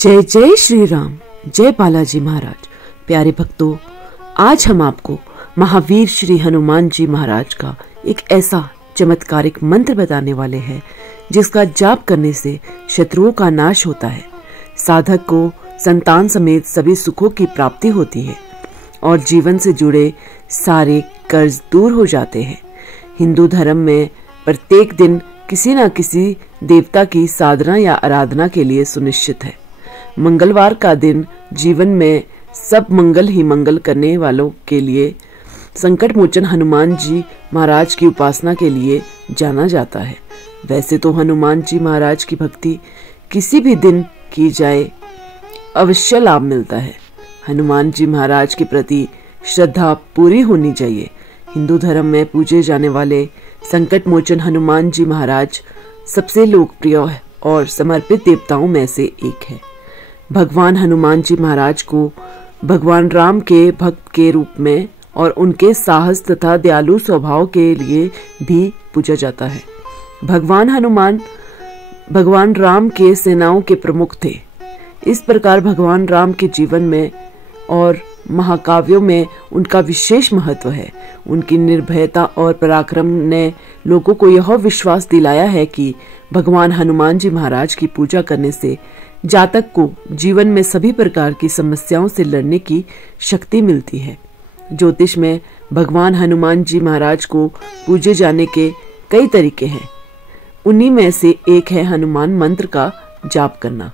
जय जय श्री राम, जय बालाजी महाराज। प्यारे भक्तों, आज हम आपको महावीर श्री हनुमान जी महाराज का एक ऐसा चमत्कारिक मंत्र बताने वाले हैं जिसका जाप करने से शत्रुओं का नाश होता है, साधक को संतान समेत सभी सुखों की प्राप्ति होती है और जीवन से जुड़े सारे कर्ज दूर हो जाते हैं। हिंदू धर्म में प्रत्येक दिन किसी न किसी देवता की साधना या आराधना के लिए सुनिश्चित है। मंगलवार का दिन जीवन में सब मंगल ही मंगल करने वालों के लिए संकट मोचन हनुमान जी महाराज की उपासना के लिए जाना जाता है। वैसे तो हनुमान जी महाराज की भक्ति किसी भी दिन की जाए अवश्य लाभ मिलता है। हनुमान जी महाराज के प्रति श्रद्धा पूरी होनी चाहिए। हिंदू धर्म में पूजे जाने वाले संकट मोचन हनुमान जी महाराज सबसे लोकप्रिय और समर्पित देवताओं में से एक है। भगवान हनुमान जी महाराज को भगवान राम के भक्त के रूप में और उनके साहस तथा दयालु स्वभाव के लिए भी पूजा जाता है। भगवान हनुमान भगवान राम के सेनाओं के प्रमुख थे। इस प्रकार भगवान राम के जीवन में और महाकाव्यों में उनका विशेष महत्व है। उनकी निर्भयता और पराक्रम ने लोगों को यह विश्वास दिलाया है कि भगवान हनुमान जी महाराज की पूजा करने से जातक को जीवन में सभी प्रकार की समस्याओं से लड़ने की शक्ति मिलती है। ज्योतिष में भगवान हनुमान जी महाराज को पूजे जाने के कई तरीके हैं। उन्हीं में से एक है हनुमान मंत्र का जाप करना।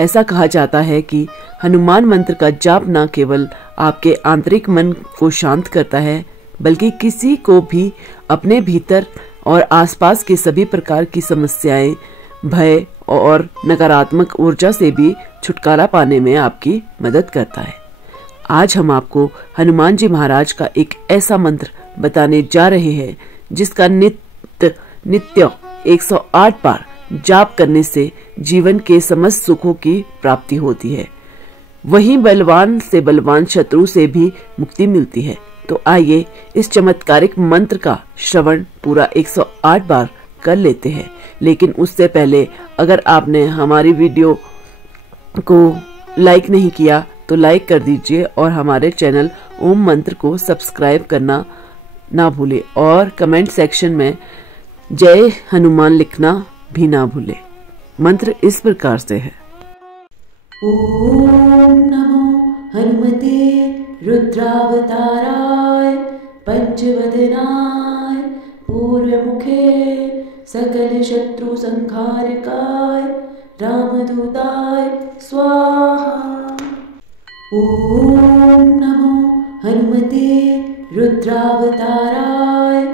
ऐसा कहा जाता है कि हनुमान मंत्र का जाप न केवल आपके आंतरिक मन को शांत करता है, बल्कि किसी को भी अपने भीतर और आसपास के सभी प्रकार की समस्याएं, भय और नकारात्मक ऊर्जा से भी छुटकारा पाने में आपकी मदद करता है। आज हम आपको हनुमान जी महाराज का एक ऐसा मंत्र बताने जा रहे हैं जिसका नित्य 108 बार जाप करने से जीवन के समस्त सुखों की प्राप्ति होती है। वहीं बलवान से बलवान शत्रु से भी मुक्ति मिलती है। तो आइए इस चमत्कारिक मंत्र का श्रवण पूरा 108 बार कर लेते हैं। लेकिन उससे पहले अगर आपने हमारी वीडियो को लाइक नहीं किया तो लाइक कर दीजिए और हमारे चैनल ओम मंत्र को सब्सक्राइब करना ना भूले और कमेंट सेक्शन में जय हनुमान लिखना भी ना भूले। मंत्र इस प्रकार से है। ओम नमो हनुमते रुद्रावताराय पंचवदनाय पूर्वमुखे सकल शत्रु संहारकाय रामदूताय स्वाहा। ओम नमो हनुमते रुद्रावताराय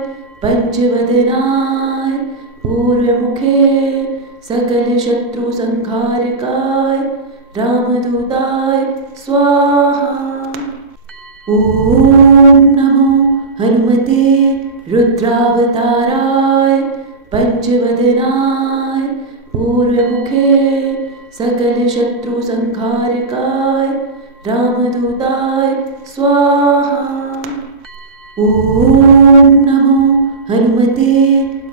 पंचवदनाय पूर्वमुखे सकल शत्रु संहारकाय रामदूताय स्वाहा। ओम नमो हनुमते रुद्रावताराय पंचवदनाय पूर्वमुखे सकल शत्रु संहारकाय रामदूताय स्वाहा। ओम नमो हनुमते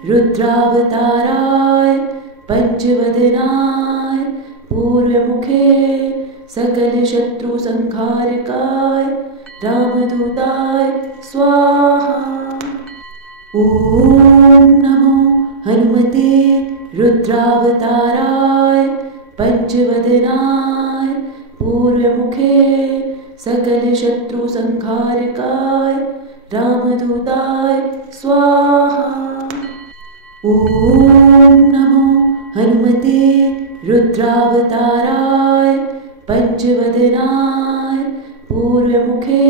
रुद्रावताराय पंचवदनाय पूर्वमुखे सकल शत्रु संहारकाय रामदूताय स्वाहा। ओम नमो हनुमते रुद्रावताराय पंचवदनाय पूर्वमुखे सकल शत्रु संहारकाय रामदूताय स्वाहा। ओम नमो हनुमते रुद्रावताराय पंचवदनाय पूर्वमुखे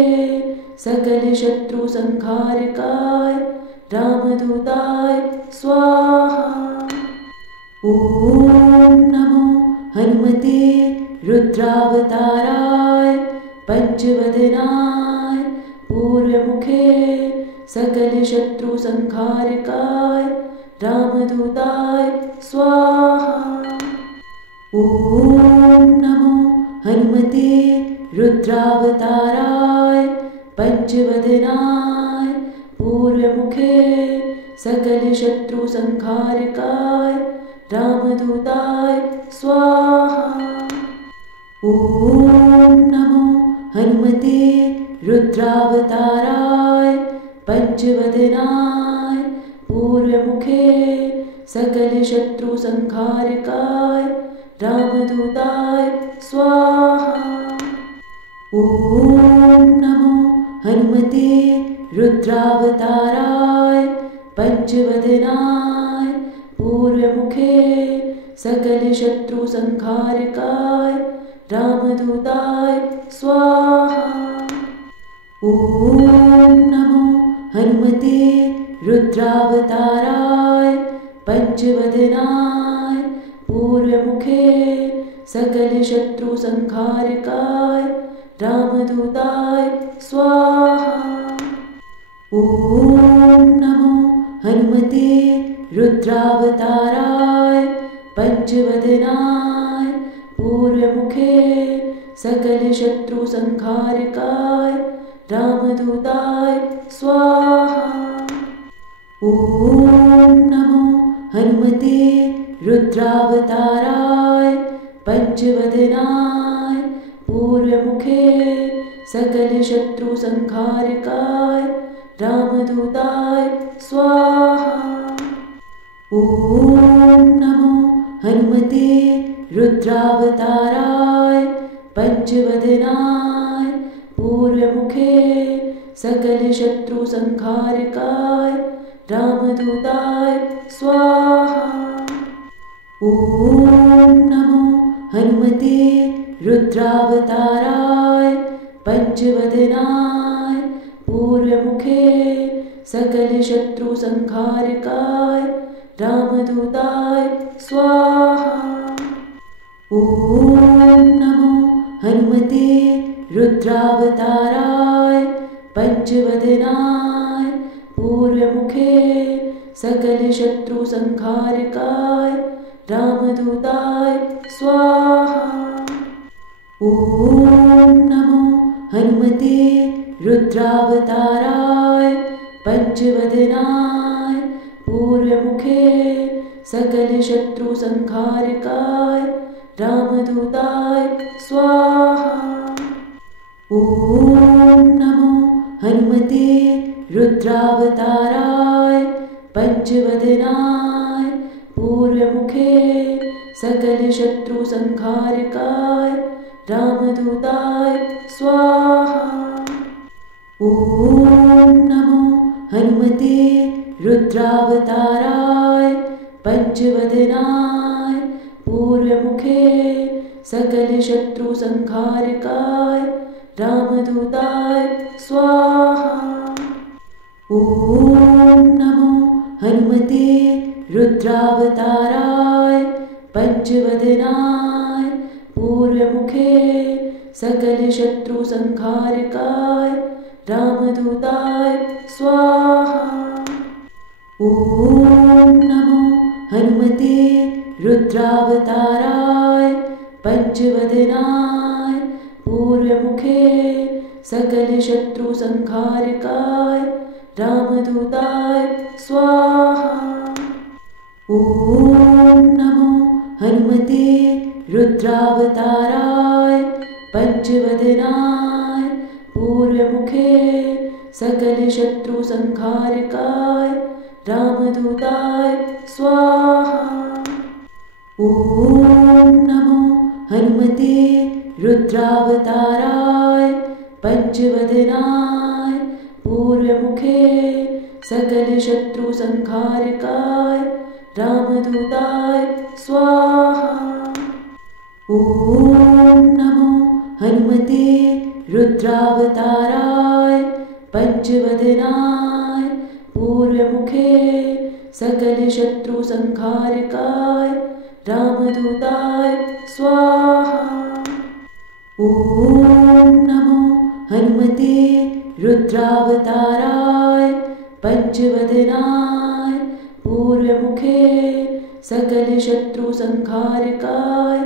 सकल शत्रु संहारकाय रामदूताय स्वाहा। ओम नमो हनुमते रुद्रावताराय पंचवदनाय पूर्वमुखे सकल शत्रु संहारकाय रामदूताय स्वाहा। ओम नमो हनुमते रुद्रावताराय पंचवदनाय पूर्वमुखे सकल शत्रु संहारकाय रामदूताय स्वाहा। ॐ नमो हनुमते रुद्रावताराय पंचवदनाय पूर्वमुखे सकल शत्रु संहारकाय रामदूताय स्वाहा। ॐ नमो हनुमते रुद्रावताराय पंचवदनाय पूर्वमुखे सकल शत्रु संहारकाय रामदूताय स्वाहा। ॐ नमो हनुमते रुद्रावताराय पंचवदनाय पूर्वमुखे सकल शत्रु संहारकाय रामदूताय स्वाहा। ॐ नमो हनुमते रुद्रावताराय पंचवदनाय पूर्वमुखे सकल शत्रु संहारकाय रामदूताय स्वाहा। ॐ नमो हनुमते रुद्रावताराय पंचवदनाय पूर्वमुखे सकल शत्रु संहारकाय रामदूताय स्वाहा। ॐ नमो हनुमते रुद्रावताराय पंचवदनाय पूर्वमुखे सकल शत्रु संहारकाय रामदूताय स्वाहा। ॐ नमो हनुमते रुद्रावताराय पंचवदनाय पूर्वमुखे सकल शत्रु संहारकाय रामदूताय स्वाहा। ॐ नमो हनुमते रुद्रावताराय पंचवदनाय पूर्वमुखे सकल शत्रु संहारकाय रामदूताय स्वाहा। ॐ नमो हनुमते रुद्रावताराय पंचवदनाय पूर्वमुखे सकल शत्रु संहारकाय रामदूताय स्वाहा। ॐ नमो हनुमते रुद्रावताराय पंचवदनाय पूर्वमुखे सकल शत्रु संहारकाय रामदूताय स्वाहा। ॐ नमो हनुमते रुद्रावताराय पंचवदनाय पूर्वमुखे सकल शत्रु संहारकाय रामदूताय स्वाहा। ॐ नमो हनुमते रुद्रावताराय पंचवदनाय पूर्वमुखे सकल शत्रु संहारकाय रामदूताय स्वाहा। ॐ नमो हनुमते रुद्रावताराय पंचवदनाय पूर्वमुखे सकल शत्रु संहारकाय रामदूताय स्वाहा। ॐ नमो हनुमते रुद्रावताराय पंचवदनाय पूर्वमुखे सकल शत्रु संहारकाय रामदूताय स्वाहा। ॐ नमो हनुमते रुद्रावताराय पंचवदनाय पूर्वमुखे सकल शत्रु संहारकाय रामदूताय स्वाहा। ॐ नमो हनुमते रुद्रावताराय पंचवदनाय पूर्वमुखे सकल शत्रु संहारकाय रामदूताय स्वाहा। ॐ नमो हनुमते रुद्रावताराय पंचवदनाय पूर्वमुखे सकल शत्रु संहारकाय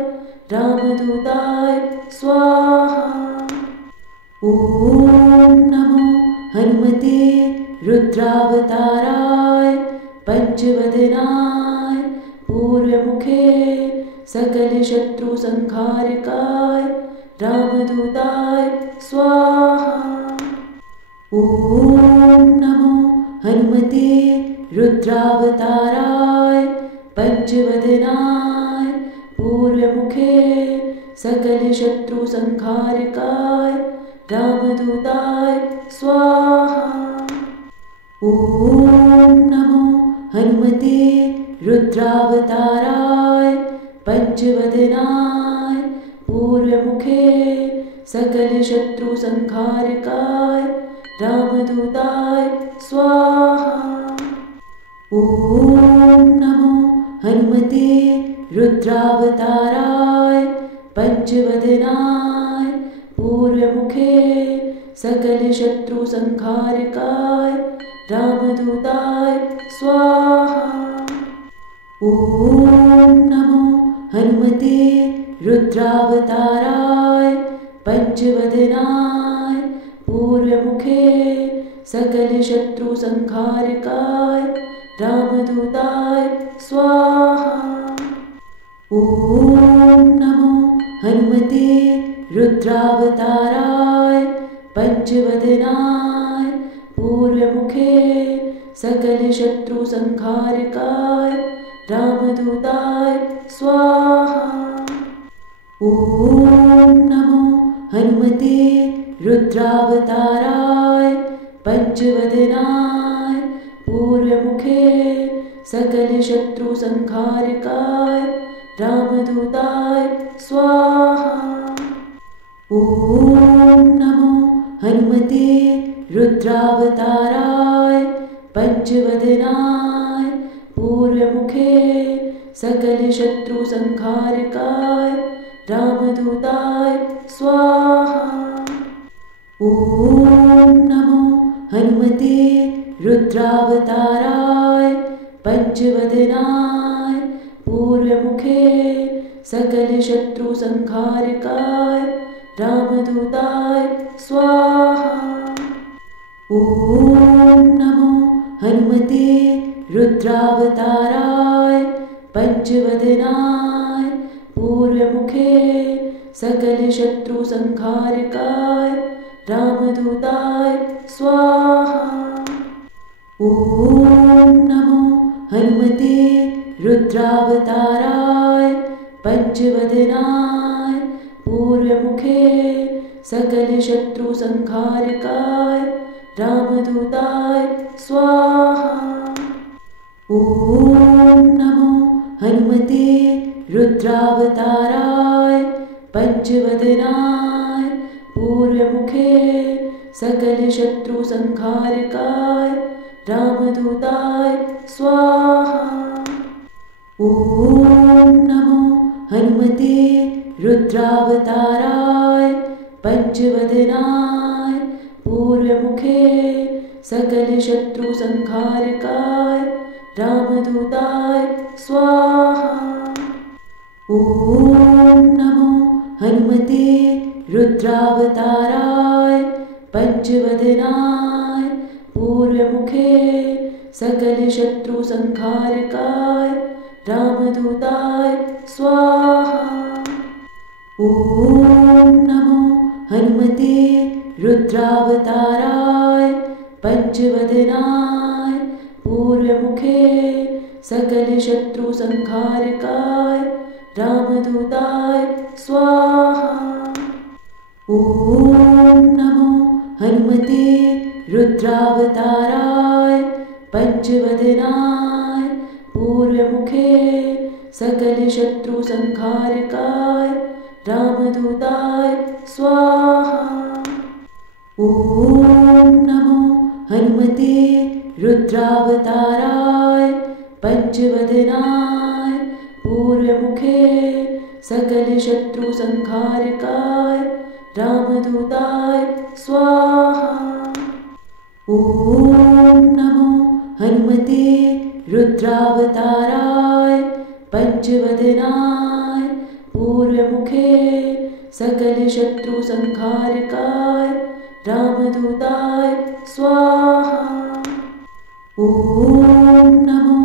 रामदूताय स्वाहा। ॐ नमो हनुमते रुद्रावताराय पंचवदनाय पूर्वमुखे सकलशत्रुसंहारकाय रामदूताय स्वाहा। ॐ नमो हनुमते रुद्रावताराय पंचवदनाय पूर्वमुखे सकलशत्रुसंहारकाय रामदूताय स्वाहा। ॐ नमो हनुमते रुद्रावताराय पंचवदनाय पूर्वमुखे सकलशत्रुसंहारकाय रामदूताय स्वाहा। ॐ नमो हनुमते रुद्रावताराय पंचवदनाय पूर्वमुखे सकलशत्रुसंहारकाय रामदूताय स्वाहा। ॐ नमो हनुमते रुद्रावताराय पंचवदनाय पूर्वमुखे सकलशत्रुसंहारकाय रामदूताय स्वाहा। ॐ नमो हनुमते रुद्रावताराय पंचवदनाय पूर्वमुखे सकलशत्रुसंहारकाय रामदूताय स्वाहा। ॐ नमो हनुमते रुद्रावताराय पंचवदनाय पूर्वमुखे सकलशत्रुसंहारकाय रामदूताय स्वाहा। ॐ नमो हनुमते रुद्रावताराय पंचवदनाय पूर्वमुखे सकलशत्रुसंहारकाय रामदूताय स्वाहा। ॐ नमो हनुमते रुद्रावताराय पंचवदनाय पूर्वमुखे सकलशत्रुसंहारकाय रामदूताय स्वाहा। ॐ नमो हनुमते रुद्रावताराय पंचवदनाय पूर्वमुखे सकलशत्रुसंहारकाय रामदूताय स्वाहा। ॐ नमो हनुमते रुद्रावताराय पंचवदनाय पूर्वमुखे सकलशत्रुसंहारकाय रामदूताय स्वाहा। ॐ नमो हनुमते रुद्रावताराय पंचवदनाय पूर्वमुखे सकलशत्रुसंहारकाय रामदूताय स्वाहा। ॐ नमो हनुमते रुद्रावताराय पंचवदनाय पूर्वमुखे सकलशत्रुसंहारकाय रामदूताय स्वाहा। ॐ नमो हनुमते रुद्रावताराय पंचवदनाय पूर्वमुखे सकलशत्रुसंहारकाय रामदूताय स्वाहा। ॐ नमो हनुमते रुद्रावताराय पंचवदनाय पूर्वमुखे सकलशत्रुसंहारकाय रामदूताय स्वाहा। ॐ नमो हनुमते रुद्रावताराय पंचवदनाय पूर्वमुखे सकलशत्रुसंहारकाय रामदूताय स्वाहा। ॐ नमो हनुमते रुद्रावताराय पंचवदनाय पूर्वमुखे सकलशत्रुसंहारकाय रामदूताय स्वाहा। ॐ नमो हनुमते रुद्रावताराय पंचवदनाय पूर्वमुखे सकलशत्रुसंहारकाय रामदूताय स्वाहा। ॐ नमो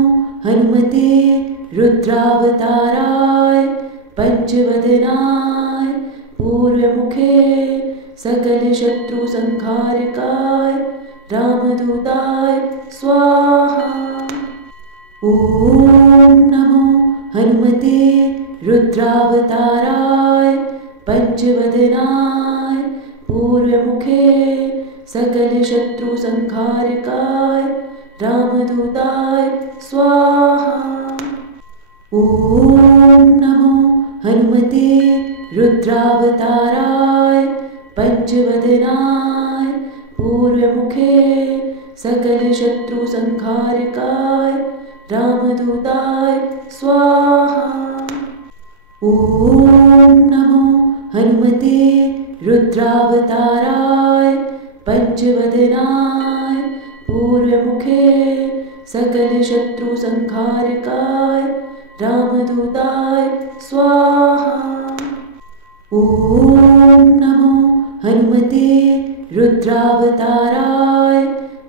हनुमते रुद्रावताराय पंचवदनाय पूर्वमुखे सकलशत्रुसंहारकाय रामदूताय स्वाहा। ॐ नमो हनुमते रुद्रावताराय पंचवदनाय पूर्वमुखे सकलशत्रुसंहारकाय रामदूताय स्वाहा। ॐ नमो हनुमते रुद्रावताराय पंचवदनाय पूर्वमुखे सकलशत्रुसंहारकाय रामदूताय स्वाहा। ॐ नमो हनुमते रुद्रावताराय पंचवदनाय पूर्वमुखे सकलशत्रुसंहारकाय रामदूताय स्वाहा। ॐ नमो हनुमते रुद्रावताराय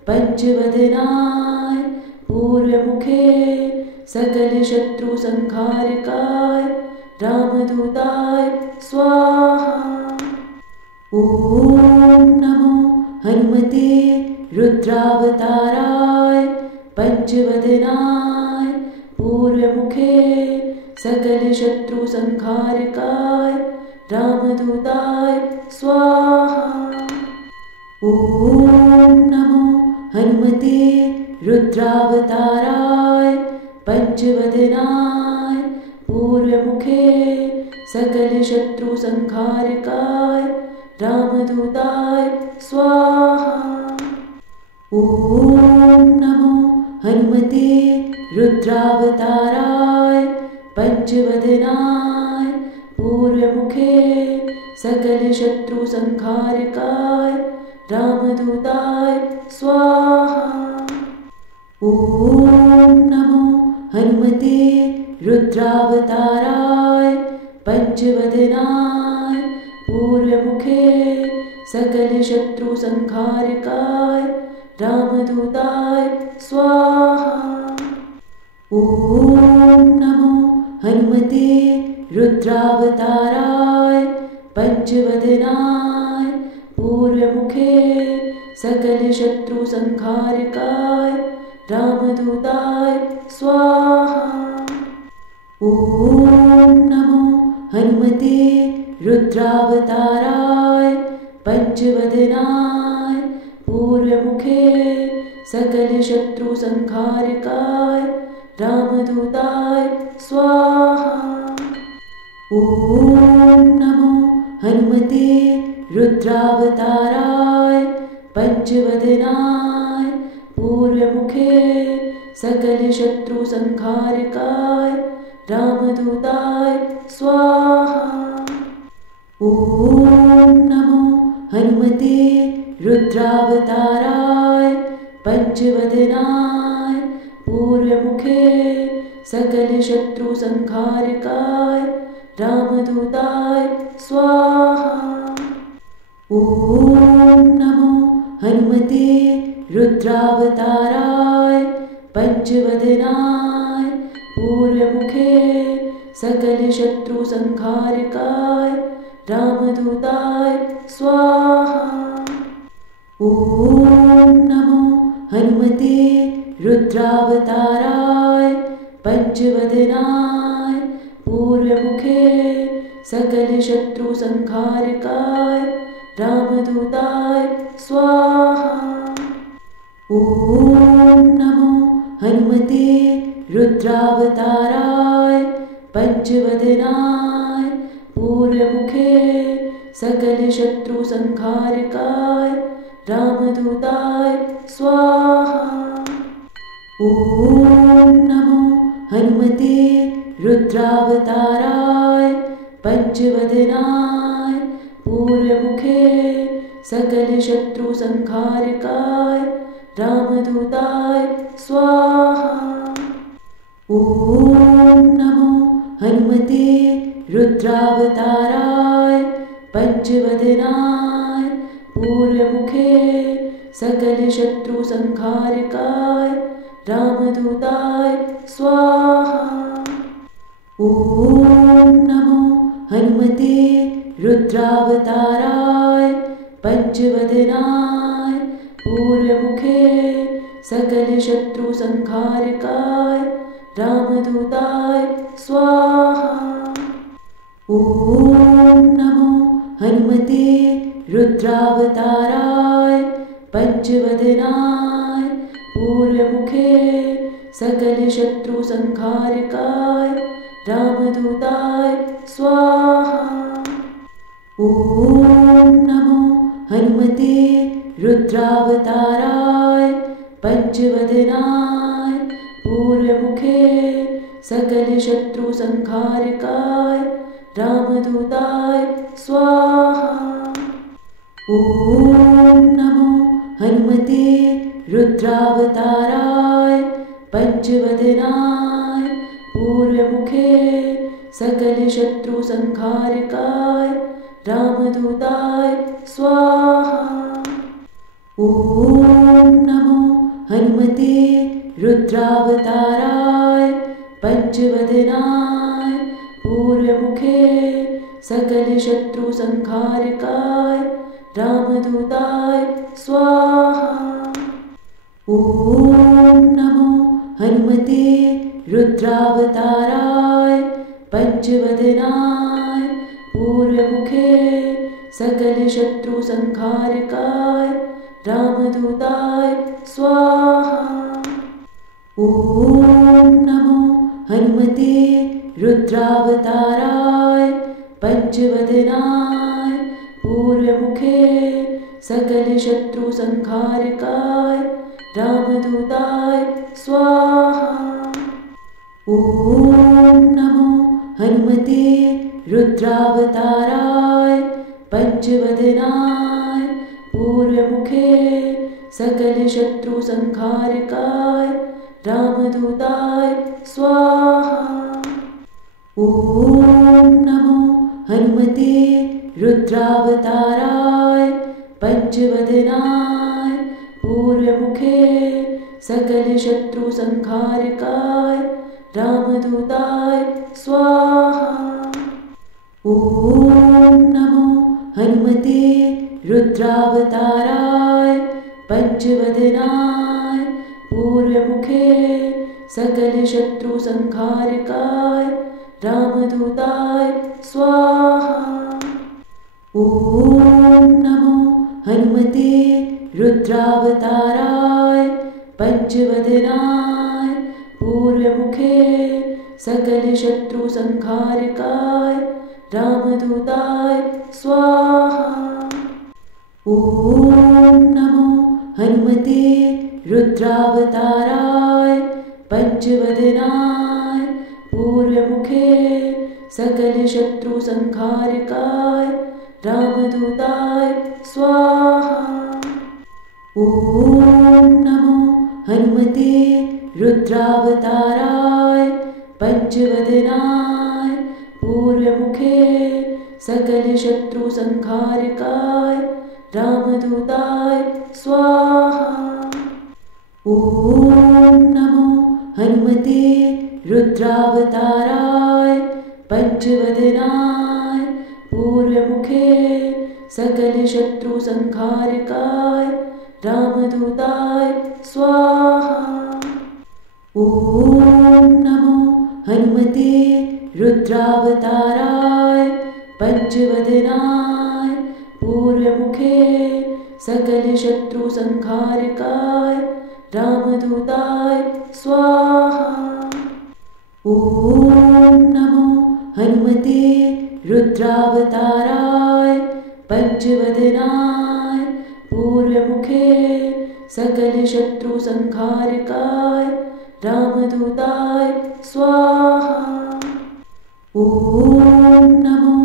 पंचवदनाय पूर्वमुखे सकलशत्रुसंहारकाय रामदूताय स्वाहा। ॐ नमो हनुमते रुद्रावताराय पंचवदनाय पूर्वमुखे सकलशत्रुसंहारकाय रामदूताय स्वाहा। ॐ नमो हनुमते रुद्रावताराय पंचवदनाय पूर्वमुखे सकलशत्रुसंहारकाय रामदूताय स्वाहा। ॐ नमो हनुमते रुद्रावताराय पंचवदनाय पूर्वमुखे सकलशत्रुसंहारकाय रामदूताय स्वाहा। ॐ नमो हनुमते रुद्रावताराय पंचवदनाय पूर्वमुखे सकलशत्रुसंहारकाय रामदूताय स्वाहा। ॐ नमो हनुमते रुद्रावताराय पंचवदनाय पूर्वमुखे सकलशत्रुसंहारकाय रामदूताय स्वाहा। ॐ नमो हनुमते रुद्रावताराय पंचवदनाय पूर्वमुखे सकलशत्रुसंहारकाय रामदूताय स्वाहा। ॐ नमो हनुमते रुद्रावताराय पंचवदनाय पूर्वमुखे सकलशत्रुसंहारकाय रामदूताय स्वाहा। ॐ नमो हनुमते रुद्रावताराय पंचवदनाय पूर्वमुखे सकलशत्रुसंहारकाय रामदूताय स्वाहा। ॐ नमो हनुमते रुद्रावताराय पंचवदनाय पूर्वमुखे सकलशत्रुसंहारकाय रामदूताय स्वाहा। ॐ नमो हनुमते रुद्रावताराय पंचवदनाय पूर्वमुखे सकलशत्रुसंहारकाय रामदूताय स्वाहा। ॐ नमो हनुमते रुद्रावताराय पंचवदनाय पूर्वमुखे सकलशत्रुसंहारकाय रामदूताय स्वाहा। ॐ नमो हनुमते रुद्रावताराय पंचवदनाय पूर्वमुखे सकलशत्रुसंहारकाय रामदूताय स्वाहा। ॐ नमो हनुमते रुद्रावताराय पंचवदनाय पूर्वमुखे सकलशत्रुसंहारकाय रामदूताय स्वाहा। ॐ नमो हनुमते रुद्रावताराय पंचवदनाय पूर्वमुखे सकलशत्रुसंहारकाय रामदूताय स्वाहा। ॐ नमो हनुमते रुद्रावताराय पंचवदनाय पूर्वमुखे सकलशत्रुसंहारकाय रामदूताय स्वाहा। ॐ नमो हनुमते रुद्रावताराय पंचवदनाय पूर्वमुखे सकलशत्रुसंहारकाय रामदूताय स्वाहा। ॐ नमो हनुमते रुद्रावताराय पंचवदनाय पूर्वमुखे सकलशत्रुसंहारकाय रामदूताय स्वाहा। ॐ नमो हनुमते रुद्रावताराय पंचवदनाय पूर्वमुखे सकलशत्रुसंहारकाय रामदूताय स्वाहा। ॐ नमो हनुमते रुद्रावताराय पंचवदनाय पूर्वमुखे सकलशत्रुसंहारकाय रामदूताय स्वाहा। ॐ नमो हनुमते रुद्रावताराय पंचवदनाय पूर्वमुखे सकलशत्रुसंहारकाय रामदूताय स्वाहा। ॐ नमो हनुमते रुद्रावताराय पंचवदनाय पूर्वमुखे सकलशत्रुसंहारकाय रामदूताय स्वाहा। ॐ नमो हनुमते रुद्रावताराय पंचवदनाय पूर्वमुखे सकलशत्रुसंहारकाय रामदूताय स्वाहा। ॐ नमो हनुमते रुद्रावताराय पंचवदनाय पूर्वमुखे सकलशत्रुसंहारकाय रामदूताय स्वाहा। ॐ नमो हनुमते रुद्रावताराय पंचवदनाय पूर्वमुखे सकलशत्रुसंहारकाय रामदूताय स्वाहा। ॐ नमो हनुमते रुद्रावताराय पंचवदनाय पूर्वमुखे सकलशत्रुसंहारकाय रामदूताय स्वाहा। ॐ नमो हनुमते रुद्रावताराय पंचवदनाय पूर्वमुखे सकलशत्रुसंहारकाय रामदूताय स्वाहा। ॐ नमो हनुमते रुद्रावताराय पंचवदनाय पूर्वमुखे सकलशत्रुसंहारकाय रामदूताय स्वाहा। ॐ नमो हनुमते रुद्रावताराय पंचवदनाय पूर्वमुखे सकलशत्रुसंहारकाय रामदूताय स्वाहा। ॐ नमो हनुमते रुद्रावताराय पंचवदनाय पूर्वमुखे सकलशत्रुसंहारकाय रामदूताय स्वाहा। ॐ नमो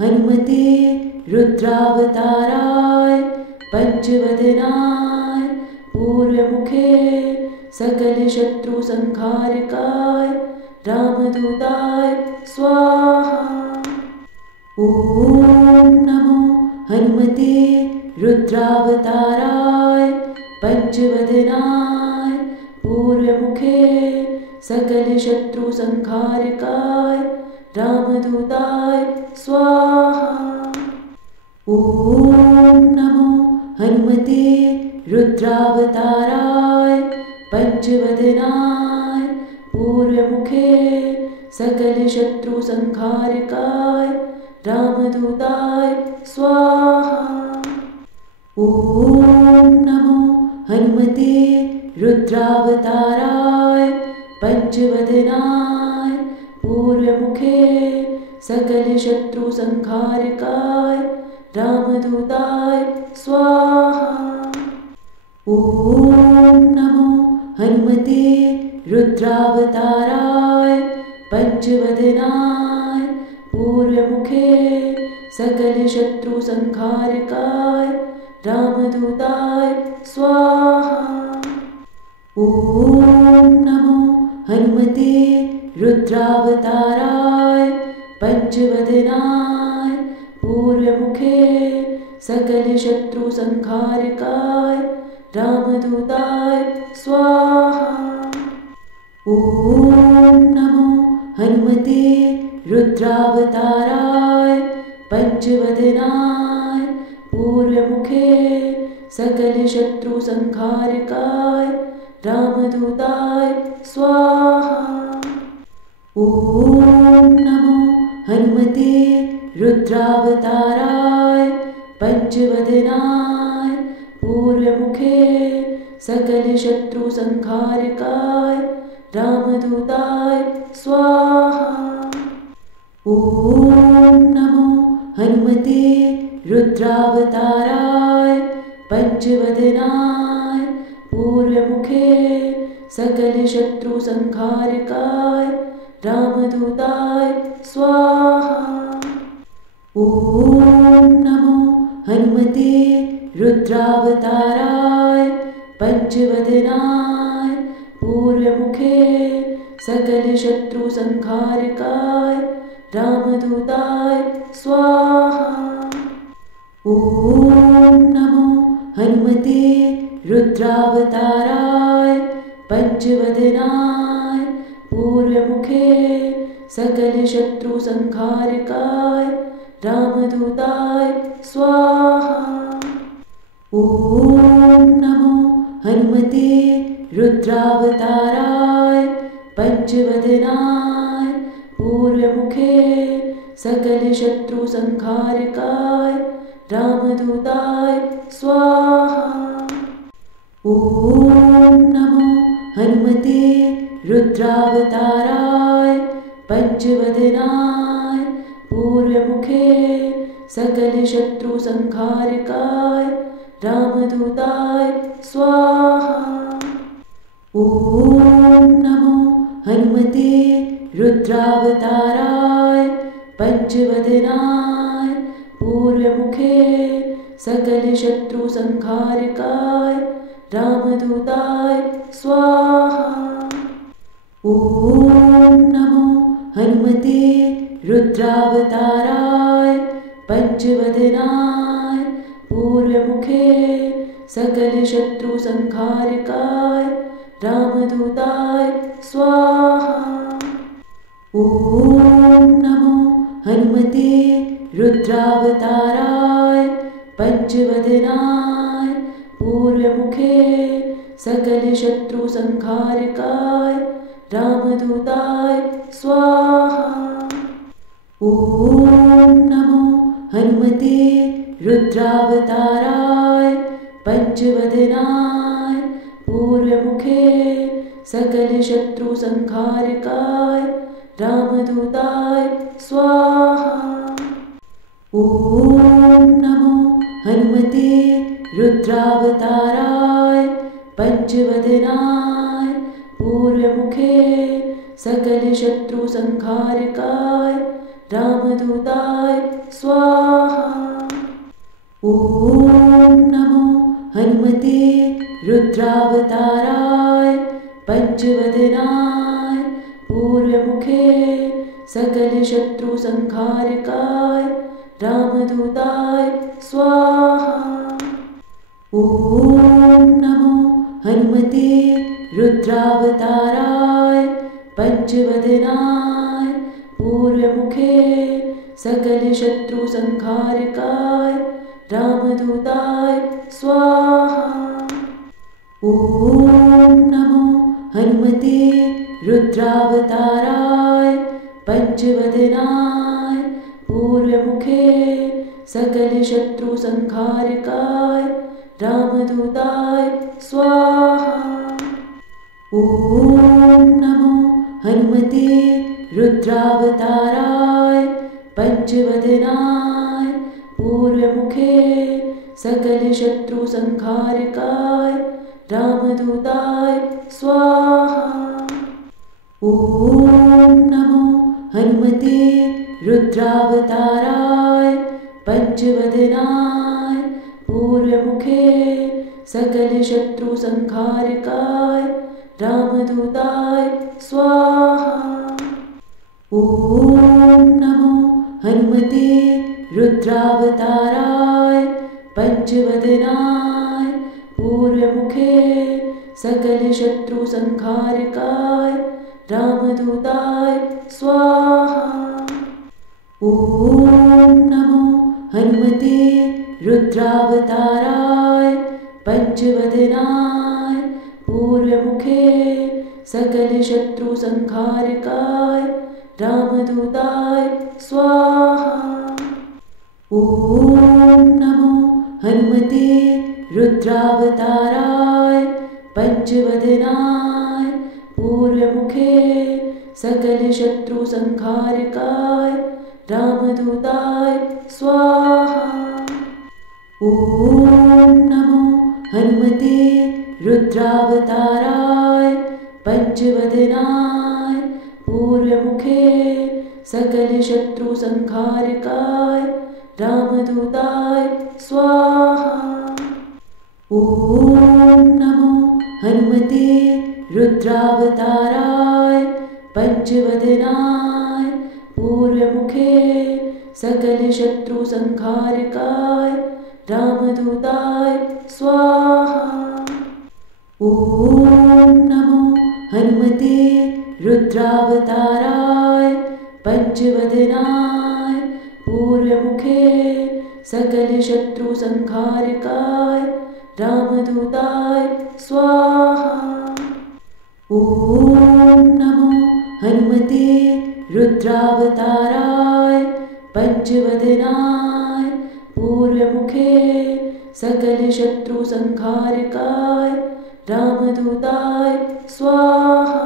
हनुमते रुद्रावताराय पंचवदनाय पूर्वमुखे सकलशत्रुसंहारकाय रामदूताय स्वाहा। ॐ नमो हनुमते रुद्रावताराय पंचवदनाय पूर्वमुखे सकल शत्रु संहारकाय रामदूताय स्वाहा। ॐ नमो हनुमते रुद्रावताराय पंचवदनाय पूर्वमुखे सकल शत्रु संहारकाय रामदूताय स्वाहा। ॐ नमो हनुमते रुद्रावताराय पंचवदनाय पूर्वमुखे सकल शत्रु संहारकाय रामदूताय स्वाहा। ॐ नमो हनुमते रुद्रावताराय पंचवदनाय पूर्वमुखे सकल शत्रु संहारकाय रामदूताय स्वाहा। ॐ नमो हनुमते रुद्रावताराय पंचवदनाय पूर्वमुखे सकल शत्रु संहारकाय रामदूताय स्वाहा। ॐ नमो हनुमते रुद्रावताराय पंचवदनाय पूर्वमुखे सकल शत्रु संहारकाय रामदूताय स्वाहा। ॐ नमो हनुमते रुद्रावताराय पंचवदनाय पूर्वमुखे सकल शत्रु संहारकाय रामदूताय स्वाहा। ॐ नमो हनुमते रुद्रावताराय पंचवदनाय पूर्वमुखे सकल शत्रु संहारकाय रामदूताय स्वाहा। ॐ नमो हनुमते रुद्रावताराय पंचवदनाय पूर्वमुखे सकल शत्रु संहारकाय रामदूताय स्वाहा। ॐ नमो हनुमते रुद्रावताराय पंचवदनाय पूर्वमुखे सकल शत्रु संहारकाय रामदूताय स्वाहा। ॐ नमो हनुमते रुद्रावताराय पंचवदनाय पूर्वमुखे सकल शत्रु संहारकाय रामदूताय स्वाहा। ॐ नमो हनुमते रुद्रावताराय पंचवदनाय पूर्वमुखे सकल शत्रु संहारकाय रामदूताय स्वाहा। ॐ नमो हनुमते रुद्रावताराय पंचवदनाय पूर्वमुखे सकल शत्रु संहारकाय रामदूताय स्वाहा। ॐ नमो हनुमते रुद्रावताराय पंचवदनाय पूर्वमुखे सकल शत्रु संहारकाय रामदूताय स्वाहा। ॐ नमो हनुमते रुद्रावताराय पंचवदनाय पूर्वमुखे सकल शत्रु संहारकाय रामदूताय स्वाहा। ॐ नमो हनुमते रुद्रावताराय पंचवदनाय पूर्वमुखे सकल शत्रु संहारकाय रामदूताय स्वाहा। ॐ नमो हनुमते रुद्रावताराय पंचवदनाय पूर्वमुखे सकल शत्रु संहारकाय रामदूताय स्वाहा। ॐ नमो हनुमते रुद्रावताराय पंचवदनाय पूर्वमुखे सकल शत्रु संहारकाय रामदूताय स्वाहा। ॐ नमो हनुमते रुद्रावताराय पंचवदनाय पूर्वमुखे सकलशत्रुसंहारकाय रामदूताय स्वाहा। ॐ नमो हनुमते रुद्रावताराय पंचवदनाय पूर्वमुखे सकलशत्रुसंहारकाय रामदूताय स्वाहा। ॐ नमो हनुमते रुद्रावताराय पंचवदनाय पूर्वमुखे सकलशत्रुसंहारकाय रामदूताय स्वाहा। ॐ नमो हनुमते रुद्रावताराय पंचवदनाय पूर्वमुखे सकलशत्रुसंहारकाय रामदूताय स्वाहा। ॐ नमो हनुमते रुद्रावताराय पंचवदनाय पूर्वमुखे सकलशत्रुसंहारकाय रामदूताय स्वाहा। ॐ नमो हनुमते रुद्रावताराय पंचवदनाय पूर्वमुखे सकलशत्रुसंहारकाय रामदूताय स्वाहा। ॐ नमो हनुमते रुद्रावताराय पंचवदनाय पूर्वमुखे सकलशत्रुसंहारकाय रामदूताय स्वाहा। ॐ नमो हनुमते रुद्रावताराय पंचवदनाय पूर्वमुखे सकलशत्रुसंहारकाय रामदूताय स्वाहा। ॐ नमो हनुमते रुद्रावताराय पंचवदनाय पूर्वमुखे सकलशत्रुसंहारकाय रामदूताय स्वाहा। ॐ नमो हनुमते रुद्रावताराय पंचवदनाय पूर्वमुखे सकलशत्रुसंहारकाय रामदूताय स्वाहा। ॐ नमो हनुमते रुद्रावताराय पंचवदनाय पूर्वमुखे सकलशत्रुसंहारकाय रामदूताय स्वाहा।